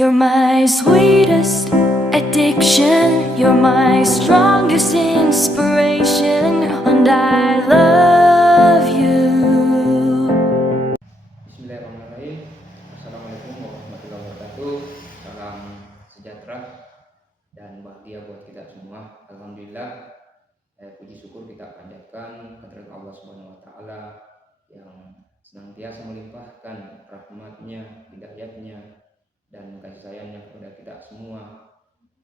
You're my sweetest addiction, you're my strongest inspiration, and I love you. Bismillahirrahmanirrahim. Assalamualaikum warahmatullahi wabarakatuh. Salam sejahtera dan bahagia buat kita semua. Alhamdulillah, puji syukur kita panjatkan kehadirat Allah Subhanahu wa taala yang senantiasa melimpahkan rahmatnya, hidayatnya dan kasih sayangnya kepada kita semua.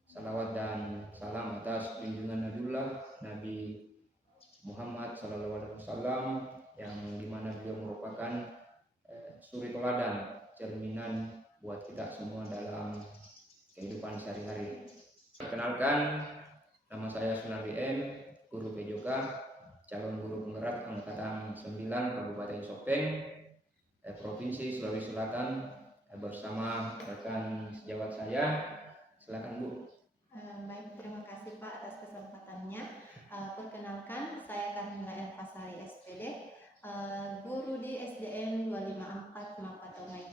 Salawat dan salam atas junjungan Nabi Muhammad SAW yang dimana beliau merupakan suri teladan, cerminan buat kita semua dalam kehidupan sehari-hari. Perkenalkan, nama saya Sunardi M, guru PJK, calon guru penggerak angkatan 9 Kabupaten Sopeng, Provinsi Sulawesi Selatan, bersama rekan sejawat saya. Silakan Bu. Baik, terima kasih Pak atas kesempatannya. Perkenalkan, saya Karmila Elfasari SPD, guru di SDN 254 Mapatauai.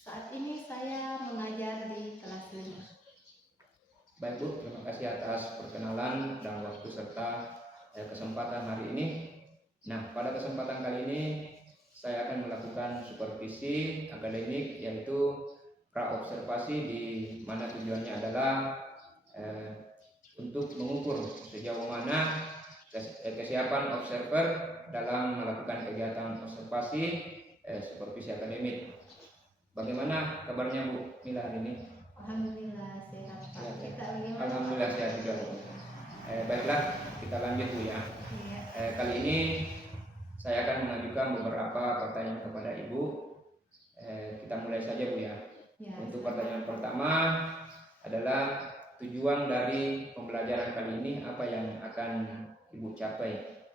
Saat ini saya mengajar di kelas 5. Baik Bu, terima kasih atas perkenalan dan waktu serta kesempatan hari ini. Nah, pada kesempatan kali ini saya akan melakukan supervisi akademik, yaitu praobservasi, di mana tujuannya adalah untuk mengukur sejauh mana kesiapan observer dalam melakukan kegiatan observasi supervisi akademik. Bagaimana kabarnya Bu Mila hari ini? Alhamdulillah sehat Pak. Kita bagaimana? Alhamdulillah sehat juga Bu. Baiklah, kita lanjut Bu ya. Iya. Kali ini saya akan mengajukan beberapa pertanyaan kepada Ibu. Kita mulai saja Bu ya. Ya. Untuk pertanyaan pertama adalah tujuan dari pembelajaran kali ini, apa yang akan Ibu capai?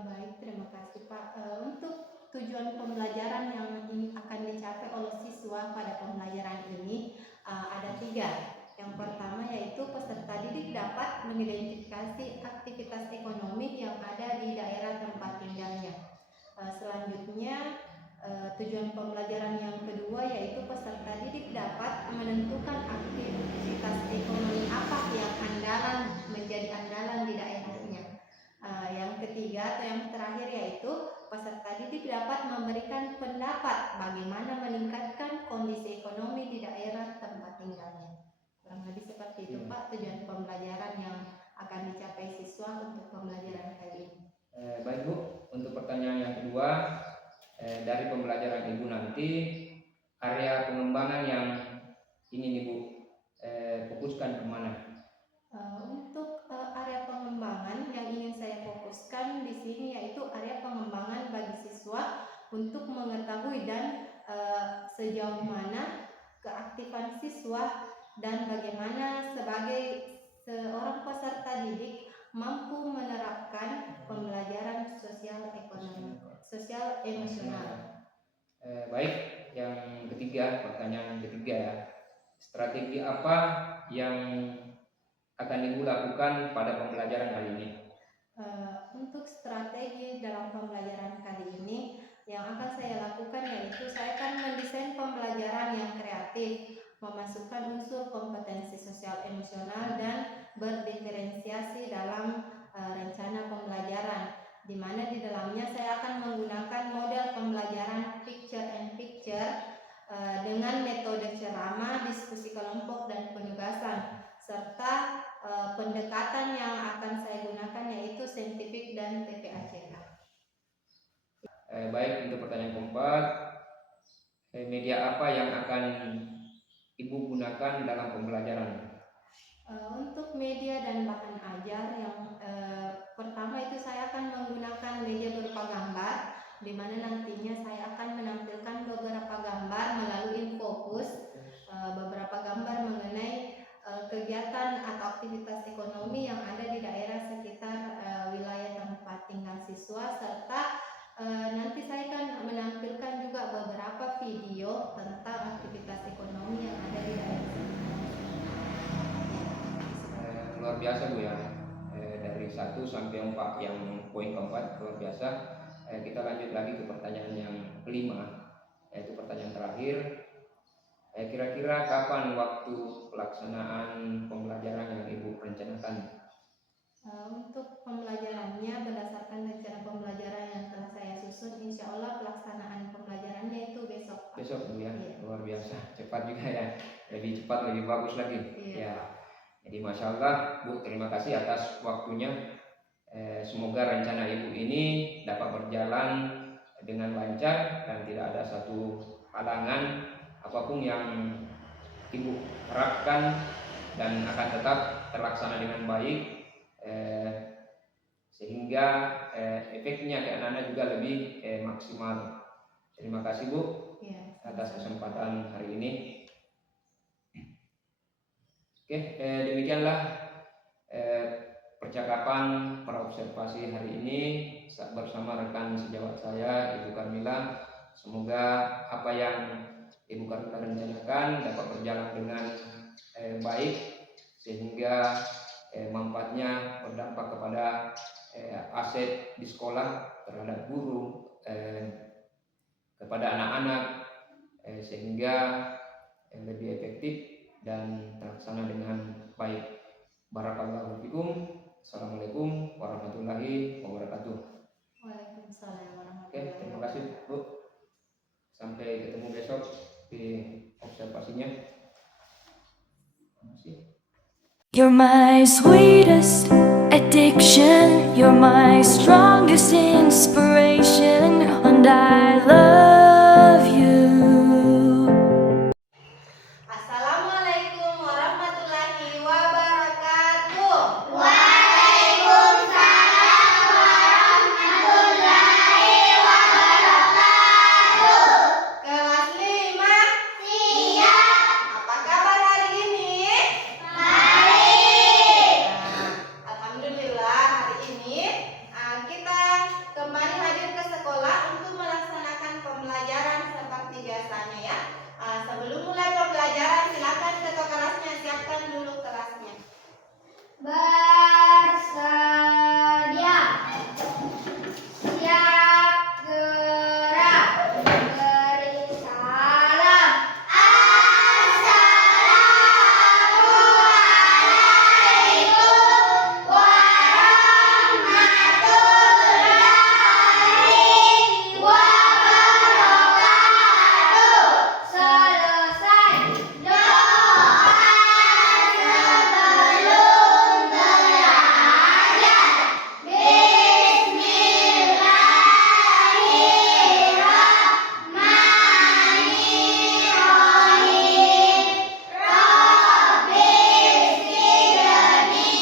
Baik, terima kasih Pak. Untuk tujuan pembelajaran yang akan dicapai oleh siswa pada pembelajaran ini ada 3. Yang pertama yaitu peserta didik dapat mengidentifikasi aktivitas ekonomi yang ada di daerah tempat tinggalnya. Selanjutnya tujuan pembelajaran yang kedua yaitu peserta didik dapat menentukan aktivitas ekonomi apa yang menjadi andalan di daerahnya. Yang ketiga atau yang terakhir yaitu peserta didik dapat memberikan pendapat bagaimana meningkatkan kondisi ekonomi di daerah tempat tinggalnya. Kurang lebih seperti itu Pak tujuan pembelajaran yang akan dicapai siswa untuk pembelajaran kali ini. Baik Bu, untuk pertanyaan yang kedua, dari pembelajaran Ibu nanti, area pengembangan yang ingin Ibu fokuskan kemana? Untuk area pengembangan yang ingin saya fokuskan di sini yaitu area pengembangan bagi siswa untuk mengetahui dan sejauh mana keaktifan siswa dan bagaimana sebagai seorang peserta didik mampu menerapkan pembelajaran sosial ekonomi, sosial emosional. Baik, yang ketiga, pertanyaan ketiga ya. Strategi apa yang akan Ibu lakukan pada pembelajaran kali ini? Untuk strategi dalam pembelajaran kali ini yang akan saya lakukan yaitu saya akan mendesain pembelajaran yang kreatif, memasukkan unsur kompetensi sosial emosional dan berdiferensiasi dalam rencana pembelajaran, di mana di dalamnya saya akan menggunakan model pembelajaran picture and picture dengan metode ceramah, diskusi kelompok dan penugasan, serta pendekatan yang akan saya gunakan yaitu saintifik dan TPACK. Baik, untuk pertanyaan keempat, media apa yang akan Ibu gunakan dalam pembelajaran? Untuk media dan bahan ajar yang pertama itu saya akan menggunakan media berupa gambar, di mana nantinya saya akan menampilkan beberapa gambar melalui infocus, beberapa gambar mengenai kegiatan atau aktivitas ekonomi yang ada di daerah sekitar wilayah tempat tinggal siswa, serta nanti saya akan menampilkan juga beberapa video tentang aktivitas ekonomi yang ada di daerah sekitar. Luar biasa Bu ya, dari 1 sampai 4 yang poin keempat luar biasa. Kita lanjut lagi ke pertanyaan yang kelima, yaitu pertanyaan terakhir. Kira-kira kapan waktu pelaksanaan pembelajaran yang Ibu rencanakan? Untuk pembelajarannya berdasarkan rencana pembelajaran yang telah saya susun, insya Allah pelaksanaan pembelajarannya itu besok, Pak. Besok Bu ya, Iya. luar biasa, cepat juga ya, lebih cepat lebih bagus lagi. Iya. Ya, jadi Masya Allah Bu, terima kasih atas waktunya. Semoga rencana Ibu ini dapat berjalan dengan lancar dan tidak ada satu halangan apapun yang Ibu harapkan, dan akan tetap terlaksana dengan baik, sehingga efeknya ke anak-anak juga lebih maksimal. Terima kasih Bu Iya, atas kesempatan hari ini. Oke, demikianlah percakapan praobservasi hari ini bersama rekan sejawat saya Ibu Karmila. Semoga apa yang Ibu Karmila rencanakan dapat berjalan dengan baik, sehingga manfaatnya berdampak kepada aset di sekolah, terhadap guru, kepada anak-anak, sehingga lebih efektif dan terlaksana dengan baik. Barakallahu fikum. Assalamualaikum warahmatullahi wabarakatuh. Waalaikumsalam warahmatullahi Oke, terima kasih wabarakatuh. Bu. Sampai ketemu besok di observasinya. Terima kasih. You're my sweetest addiction, you're my strongest inspiration, and I love you. Assalamualaikum warahmatullahi wabarakatuh. Kelas 5. Apa kabar hari ini? Alhamdulillah hari ini kita kembali hadir ke sekolah untuk melaksanakan pembelajaran seperti biasanya ya. Sebelum mulai pembelajaran silakan ketua kelasnya siapkan dulu kelasnya. Bersedia. Siap gerak. Beri salam. Assalamualaikum warahmatullahi wabarakatuh. Selesai doa sebelum belajar. Bismillahirrahmanirrahim. Rabbi zidni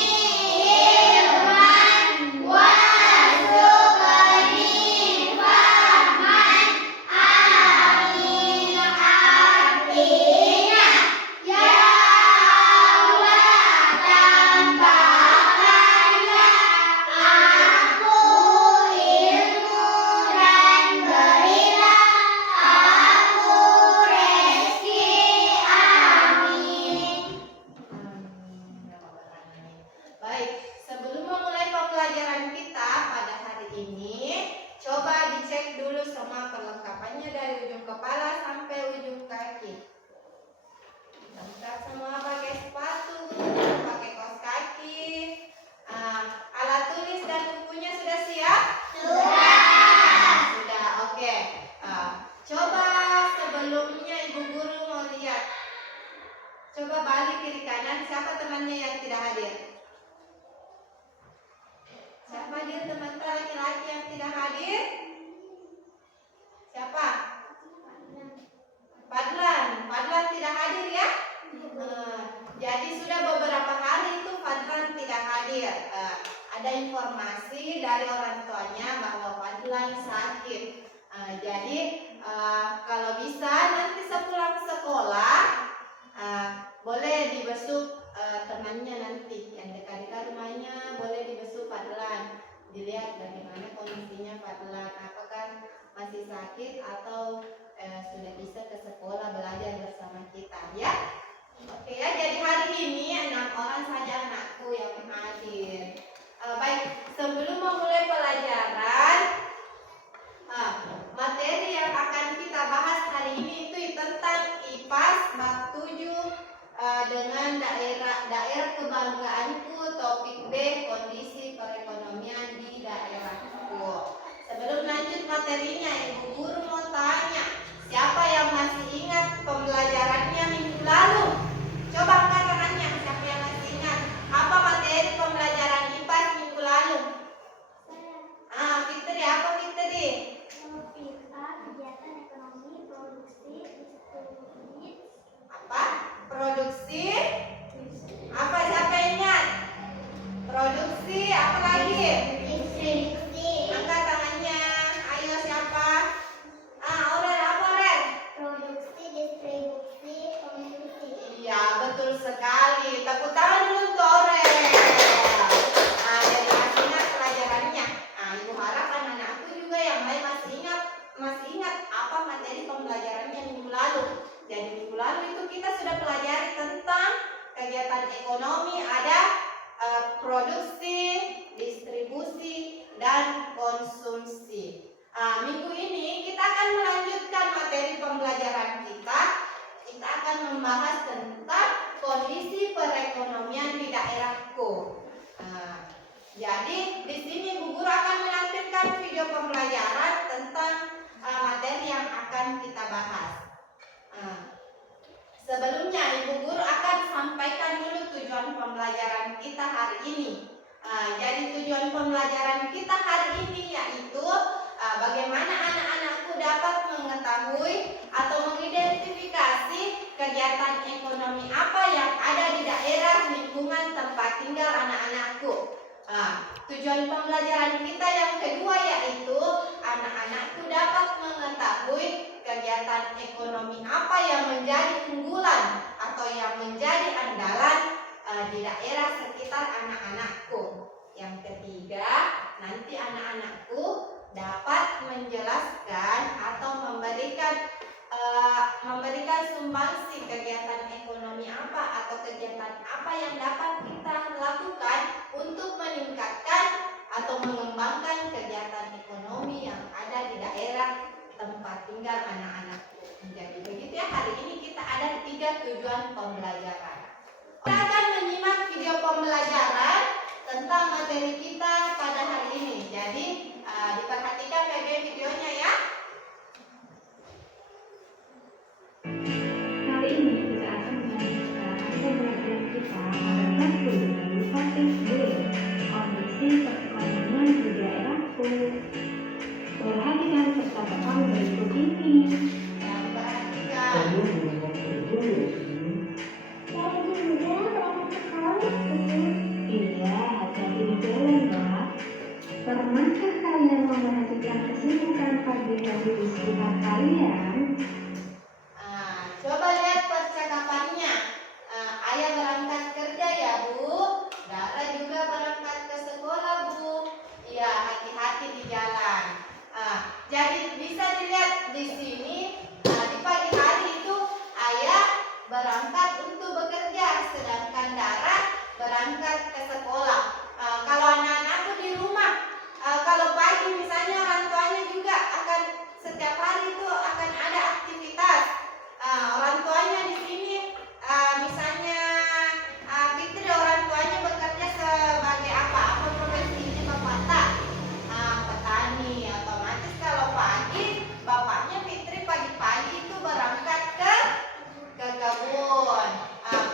ilman warzuqni fahman. Amin. Artinya, ya Allah tambahkanlah aku ilmu dan berilah aku rezeki. Amin. Baik, sebelum memulai pembelajaran kita pada hari ini, coba dicek dulu semua perlengkapannya dari ujung kepala sampai ujung kaki. Lengkap semua, pakai sepatu, pakai kaos kaki, alat tulis dan bukunya sudah siap? Sudah, oke. Coba sebelumnya Ibu Guru mau lihat. Coba balik kiri kanan, siapa temannya yang tidak hadir? Siapa dia teman laki-laki yang tidak hadir? Siapa? Fadlan tidak hadir ya? Jadi sudah beberapa hari itu Fadlan tidak hadir. Ada informasi dari orang tuanya bahwa Fadlan sakit. Jadi kalau bisa nanti sepulang sekolah boleh dibesuk temannya nanti yang dekat-dekat rumahnya, boleh dibesuk Fadlan, dilihat bagaimana kondisinya Fadlan, apakah masih sakit atau sudah bisa ke sekolah belajar bersama kita ya. Oke ya, jadi hari ini 6 orang saja anakku yang hadir. Baik, sebelum memulai pelajaran, materi yang akan kita bahas hari ini itu tentang dengan daerah kebanggaanku. Topik B, kondisi perekonomian di daerahku. Sebelum lanjut materinya, Ibu Guru mau tanya, siapa yang masih ingat pembelajarannya minggu lalu? Coba angkat tangannya, siapa yang masih ingat? Apa materi pembelajaran IPA minggu lalu? Fitri, apa Fitri? IPA, kegiatan ekonomi, produksi, distribusi. Apa? Produksi? Apa, siapa ingat? Produksi, apa lagi? Distribusi. Angkat tangannya. Ayo siapa? Oren, apa Oren? Produksi, distribusi, konsumsi. Iya, betul sekali. Tepuk tangan dulu untuk Oren. Jadi masih ingat pelajarannya. Ibu harap anak-anakku juga yang lain masih ingat apa materi pembelajarannya minggu lalu. Jadi minggu lalu itu kita sudah pelajari tentang kegiatan ekonomi, ada produksi, distribusi, dan konsumsi. Minggu ini kita akan melanjutkan materi pembelajaran kita. Kita akan membahas tentang kondisi perekonomian di daerahku. Jadi di sini Bu Guru akan menampilkan video pembelajaran tentang materi yang akan kita bahas. Sebelumnya Ibu Guru akan sampaikan dulu tujuan pembelajaran kita hari ini. Jadi tujuan pembelajaran kita hari ini yaitu bagaimana anak-anakku dapat mengetahui atau mengidentifikasi kegiatan ekonomi apa yang ada di daerah lingkungan tempat tinggal anak-anakku. Tujuan pembelajaran kita yang kedua yaitu anak-anakku dapat mengetahui kegiatan ekonomi apa yang menjadi unggulan atau yang menjadi andalan di daerah sekitar anak-anakku. Yang ketiga, nanti anak-anakku dapat menjelaskan atau memberikan sumbangsi kegiatan ekonomi apa atau kegiatan apa yang dapat kita lakukan untuk meningkatkan atau mengembangkan kegiatan ekonomi yang ada di daerah tempat tinggal anak-anakku. Jadi begitu ya, hari ini kita ada 3 tujuan pembelajaran. Kita akan menyimak video pembelajaran tentang materi kita pada hari ini. Jadi diperhatikan baik-baik videonya ya. Kali ini kita akan melanjutkan pembelajaran kita pada kelas 7 topik B, kondisi perekonomian di daerahku. Perhatikan serta bapak berikut ini. Yang perhatikan. Iya, hati-hati di jalan ya. Pernahkah kalian memperhatikan kesibukan pagi hari di sekitar kalian? Coba lihat percakapannya. Ayah berangkat kerja ya Bu. Dara juga berangkat ke sekolah Bu. Iya, hati-hati di jalan. Jadi bisa dilihat di sini di pagi hari itu ayah berangkat untuk bekerja, sedangkan Dara berangkat ke sekolah. Kalau anak-anakku di rumah, kalau pagi misalnya orang tuanya juga akan setiap hari itu akan ada aktivitas. Orang tuanya di sini misalnya Fitri orang tuanya bekerja sebagai apa profesinya Bapak tak? Petani. Otomatis kalau pagi bapaknya Fitri pagi-pagi itu berangkat ke kebun.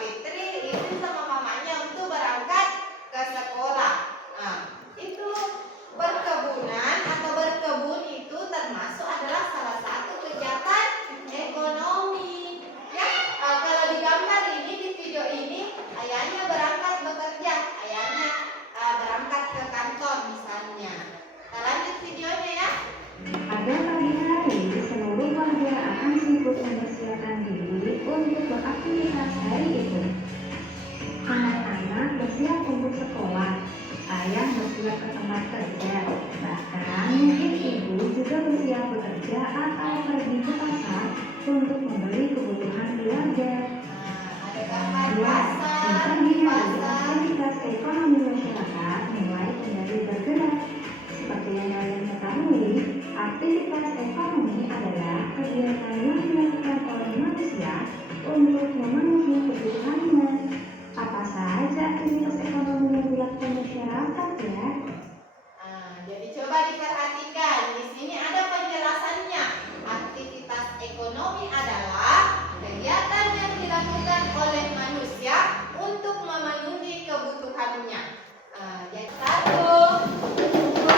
Fitri itu sama mamanya untuk berangkat ke sekolah. Itu perkebunan atau berkebun itu termasuk adalah salah satu kegiatan ekonomi. Ya, kalau digambar ini di video ini ayahnya berangkat bekerja, ayahnya berangkat ke kantor misalnya. Kita lanjut videonya ya. Pada pagi hari, seluruh warga akan sibuk mempersiapkan diri untuk beraktivitas hari itu. Anak-anak bersiap untuk sekolah, ayah bersiap ke tempat kerja, bahkan mungkin ibu juga bersiap bekerja atau pergi ke pasar untuk membeli kebutuhan keluarga. Ada gambar Di pasar, pagi hari, pasar. aktivitas ekonomi masyarakat mulai kembali bergerak. Seperti yang kalian ketahui, aktivitas ekonomi adalah kegiatan yang dilakukan oleh manusia untuk memenuhi kebutuhan aktivitas ekonomi yang dilakukan masyarakat ya. Jadi coba diperhatikan, di sini ada penjelasannya. Aktivitas ekonomi adalah kegiatan yang dilakukan oleh manusia untuk memenuhi kebutuhannya. Jadi 1, 2,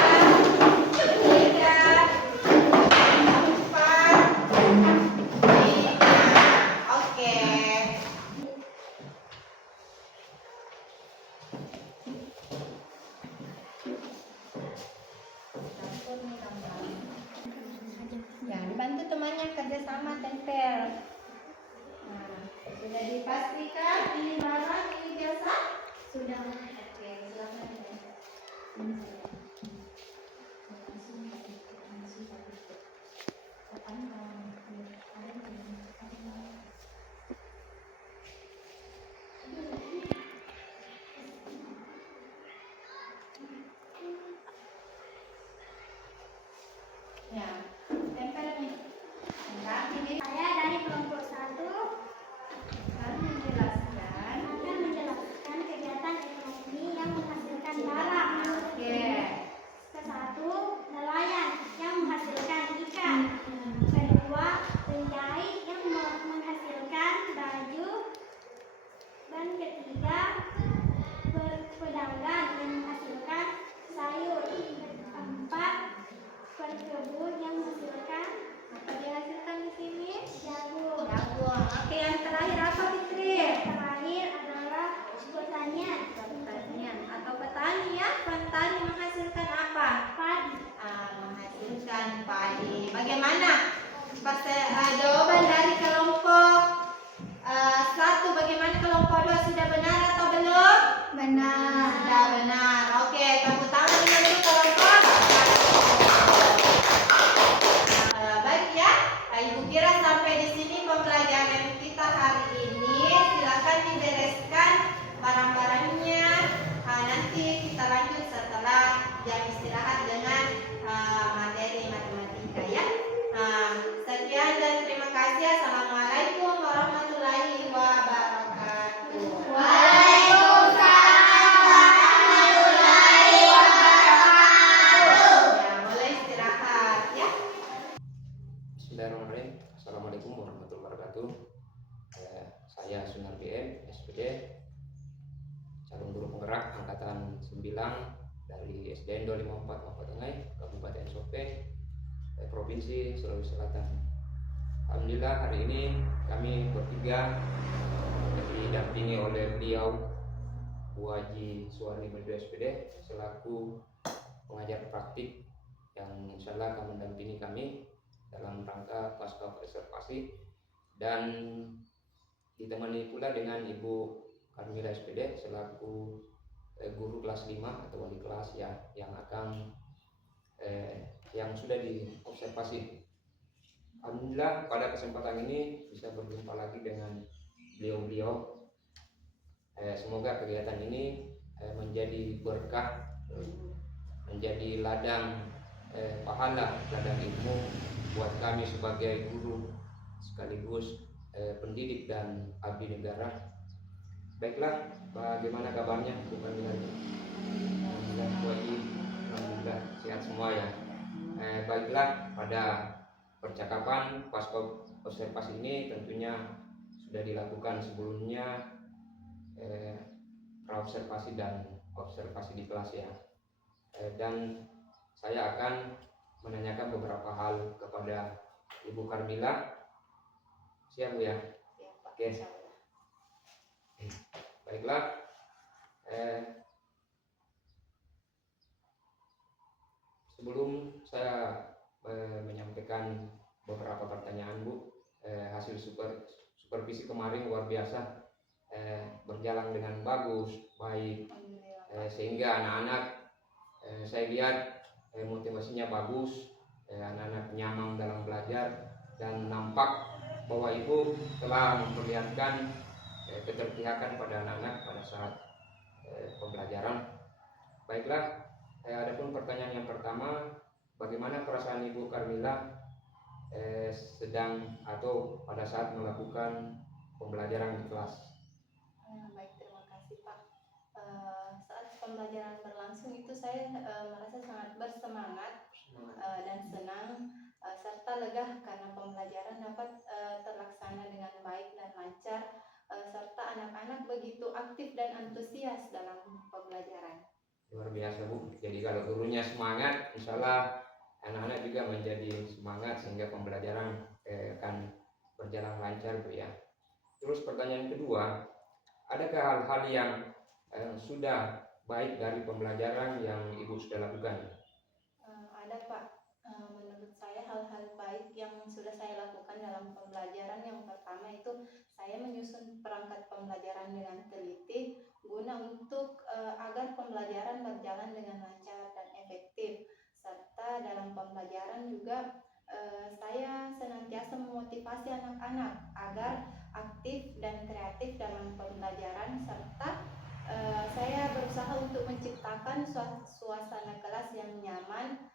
3, 4, 5. Oke. Ya, dibantu temannya kerjasama tempel. Sudah dipastikan ini barang, ini jasa? Sudah. Oke, silakan. Ya, tempel nih. Enggak, ini Saya dari kelompok 1 akan menjelaskan. akan menjelaskan kegiatan ekonomi yang menghasilkan barang. Oke. Ke-1, nelayan yang menghasilkan ikan. Kedua, penjahit yang menghasilkan baju. Dan ketiga, pedagang yang menghasilkan sayur. Keempat, berkebun yang menghasilkan Apa dihasilkan di sini? jagung. Jagung. Oke, yang terakhir apa, Fitri? Terakhir adalah pertanian. Pertanian atau petani ya. Petani menghasilkan apa? Padi. Menghasilkan padi. Bagaimana? Jawaban dari kelompok 1, bagaimana kelompok 2 sudah benar atau belum? Benar. Sudah benar. Oke, tepuk tangan dulu kelompok 1. Baik ya, Ibu kira sampai di sini pembelajaran kita hari ini. Silakan dibereskan barang-barangnya. Nanti kita lanjut setelah jam istirahat dengan materi matematika ya. Sekian dan terima kasih. Assalamualaikum warahmatullahi wabarakatuh. Ya, mulai istirahat ya. Bismillahirrahmanirrahim. Assalamualaikum warahmatullahi wabarakatuh. Saya Sunar BM, SPD, calon guru penggerak angkatan 9 dari SDN 254 Mapatengai, Kabupaten Sope, Provinsi Sulawesi Selatan. Alhamdulillah hari ini kami bertiga didampingi oleh beliau Bu Haji Suwarni Medu SPD selaku pengajar praktik yang insya Allah akan mendampingi kami dalam rangka pasca observasi, dan ditemani pula dengan Ibu Karmila SPD selaku guru kelas 5 atau wali kelas ya, yang akan yang sudah diobservasi. Alhamdulillah pada kesempatan ini bisa berjumpa lagi dengan beliau-beliau. Semoga kegiatan ini menjadi berkah, menjadi ladang pahala, ladang ilmu buat kami sebagai guru sekaligus pendidik dan abdi negara. Baiklah, bagaimana kabarnya Bu Kamila? Alhamdulillah sehat semua ya. Baiklah, pada percakapan pasca observasi ini tentunya sudah dilakukan sebelumnya praobservasi dan observasi di kelas ya. Dan saya akan menanyakan beberapa hal kepada Ibu Karmila. Siap Bu ya? Oke. Baiklah. Sebelum saya menyampaikan beberapa pertanyaan Bu, hasil supervisi kemarin luar biasa, berjalan dengan bagus, baik, sehingga anak-anak saya lihat motivasinya bagus, anak-anak nyaman dalam belajar, dan nampak bahwa Ibu telah memperlihatkan keterpihakan pada anak-anak pada saat pembelajaran. Baiklah, adapun pertanyaan yang pertama, bagaimana perasaan Ibu Karmila sedang atau pada saat melakukan pembelajaran di kelas? Baik, terima kasih Pak. Saat pembelajaran berlangsung itu saya merasa sangat bersemangat dan senang serta lega karena pembelajaran dapat terlaksana dengan baik dan lancar serta anak-anak begitu aktif dan antusias dalam pembelajaran. Luar biasa Bu. Jadi kalau gurunya semangat, insya Allah anak-anak juga menjadi semangat sehingga pembelajaran akan berjalan lancar Bu ya. Terus pertanyaan kedua, adakah hal-hal yang sudah baik dari pembelajaran yang Ibu sudah lakukan? Ada Pak. Menurut saya hal-hal baik yang sudah saya lakukan dalam pembelajaran yang pertama itu saya menyusun perangkat pembelajaran dengan teliti guna untuk agar pembelajaran berjalan dengan lancar dan efektif, serta dalam pembelajaran juga saya senantiasa memotivasi anak-anak agar aktif dan kreatif dalam pembelajaran serta saya berusaha untuk menciptakan suasana kelas yang nyaman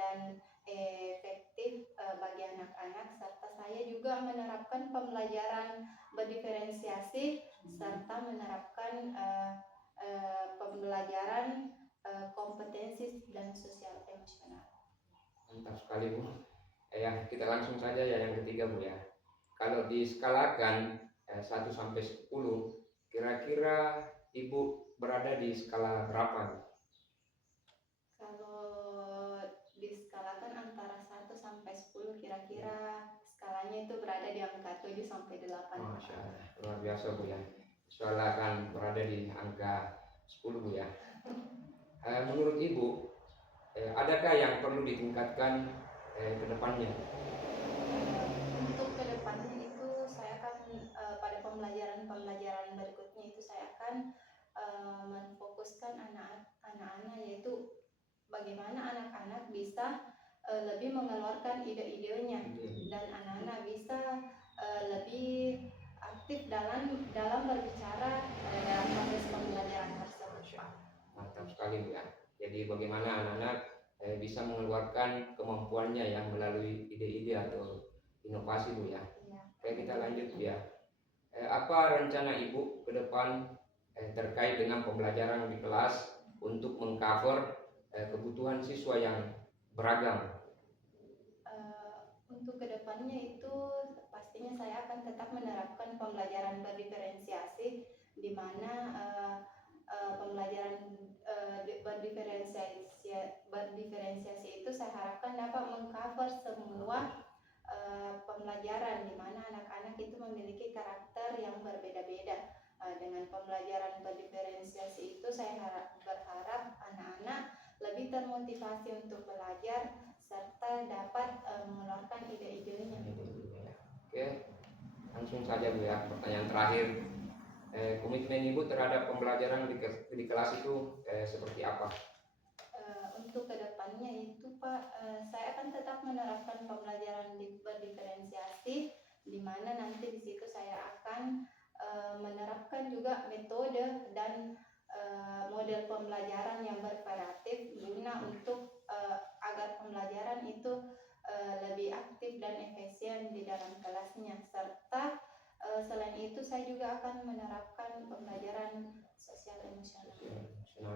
dan efektif bagi anak-anak, serta saya juga menerapkan pembelajaran berdiferensiasi serta menerapkan pembelajaran kompetensi dan sosial emosional. Mantap sekali Bu. Ya, kita langsung saja ya yang ketiga Bu ya. Kalau diskalakan 1 sampai 10, kira-kira Ibu berada di skala berapa? Kalau diskalakan antara 1 sampai 10, kira-kira skalanya itu berada di angka 7 sampai 8. Masya Allah, luar biasa Bu ya. Insya akan berada di angka 10 Bu ya. Menurut Ibu, adakah yang perlu ditingkatkan ke depannya? Untuk kedepannya itu saya akan pada pembelajaran berikutnya itu saya akan memfokuskan anak-anak yaitu bagaimana anak-anak bisa lebih mengeluarkan ide-idenya dan anak-anak bisa lebih aktif dalam berbicara dalam proses pembelajaran tersebut. Mantap sekali Bu ya. Jadi bagaimana anak-anak bisa mengeluarkan kemampuannya yang melalui ide-ide atau inovasi Bu ya. Oke, kita lanjut Bu ya. Apa rencana Ibu ke depan terkait dengan pembelajaran di kelas untuk mengcover kebutuhan siswa yang beragam? Untuk kedepannya itu pastinya saya akan tetap menerapkan pembelajaran berdiferensiasi, di mana pembelajaran berdiferensiasi itu saya harapkan dapat mengcover semua pembelajaran, di mana anak-anak itu memiliki karakter yang berbeda-beda. Dengan pembelajaran berdiferensiasi itu saya berharap anak-anak lebih termotivasi untuk belajar serta dapat mengeluarkan ide-idenya. Oke, langsung saja Bu ya. Pertanyaan terakhir, komitmen Ibu terhadap pembelajaran di kelas itu seperti apa? Untuk kedepannya itu Pak, saya akan tetap menerapkan pembelajaran berdiferensiasi, di mana nanti di situ saya akan menerapkan juga metode dan model pembelajaran yang bervariatif guna untuk agar pembelajaran itu lebih aktif dan efisien di dalam kelasnya, serta selain itu saya juga akan menerapkan pembelajaran sosial emosional.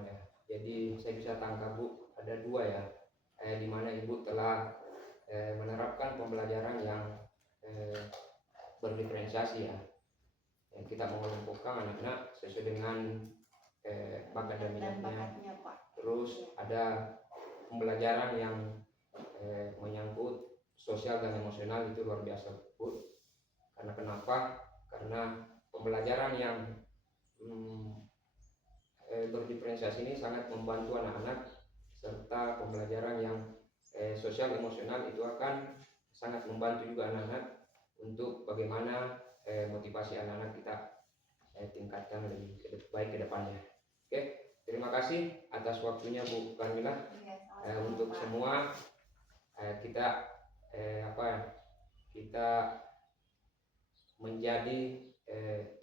Ya. Jadi saya bisa tangkap Bu, ada 2 ya, di mana Ibu telah menerapkan pembelajaran yang berdiferensiasi ya. Kita mengelompokkan anak-anak sesuai dengan bakat dan minatnya. Terus ada pembelajaran yang menyangkut sosial dan emosional, itu luar biasa Bu. Karena kenapa? Karena pembelajaran yang berdiferensiasi ini sangat membantu anak-anak, serta pembelajaran yang sosial emosional itu akan sangat membantu juga anak-anak untuk bagaimana motivasi anak-anak kita tingkatkan lebih baik ke depannya. Oke, terima kasih atas waktunya Bu Carmila. Untuk semua kita kita menjadi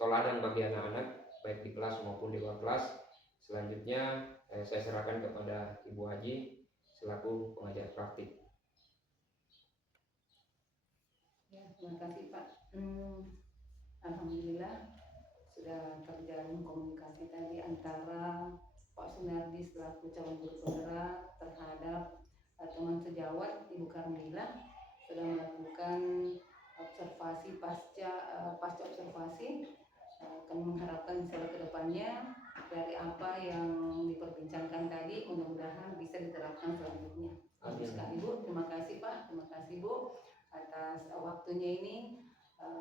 toladan bagi anak-anak baik di kelas maupun di luar kelas. Selanjutnya saya serahkan kepada Ibu Haji selaku pengajar praktik. Ya, terima kasih Pak. Alhamdulillah sudah sudah terjalin komunikasi tadi antara Pak Sunardi selaku calon guru penggerak terhadap teman sejawat Ibu Karmila sudah melakukan observasi pasca observasi. Kami mengharapkan misalnya ke depannya dari apa yang diperbincangkan tadi mudah-mudahan bisa diterapkan selanjutnya. Bagus sekali Bu, terima kasih Pak, terima kasih Bu atas waktunya ini.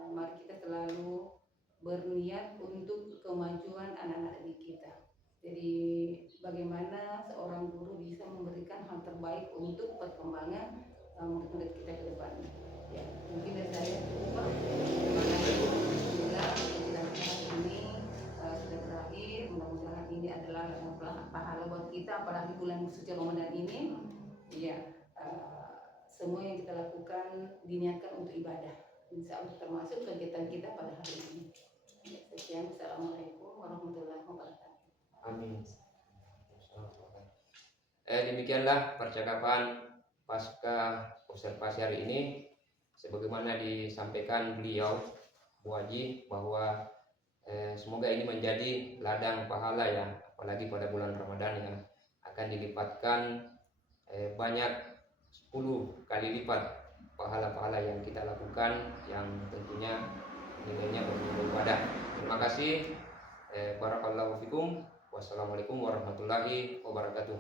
Mari kita selalu berniat untuk kemajuan anak-anak didik kita. Jadi bagaimana seorang guru bisa memberikan hal terbaik untuk perkembangan murid-murid kita ke depannya. Ya, mungkin dari saya Pak. Terima kasih Bu. Alhamdulillah hari ini sudah berakhir. Mudah-mudahan ini adalah pahala buat kita apalagi bulan suci Ramadan ini. Ya, semua yang kita lakukan diniatkan untuk ibadah. Insya Allah termasuk kegiatan kita pada hari ini. Sekian, Assalamualaikum warahmatullahi wabarakatuh. Amin. Demikianlah percakapan pasca observasi hari ini. Sebagaimana disampaikan beliau Bu Haji bahwa semoga ini menjadi ladang pahala ya, apalagi pada bulan Ramadan yang akan dilipatkan banyak 10 kali lipat pahala-pahala yang kita lakukan yang tentunya nilainya beribadah. Terima kasih. Barakallahu fikum. Wassalamualaikum warahmatullahi wabarakatuh.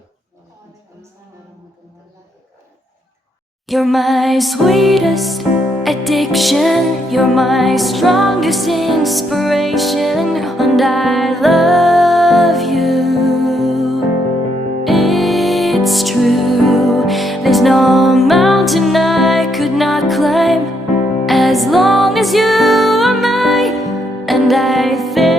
You're my sweetest addiction, you're my strongest inspiration, and I love you. It's true, there's no mountain I could not climb as long as you are mine, and I think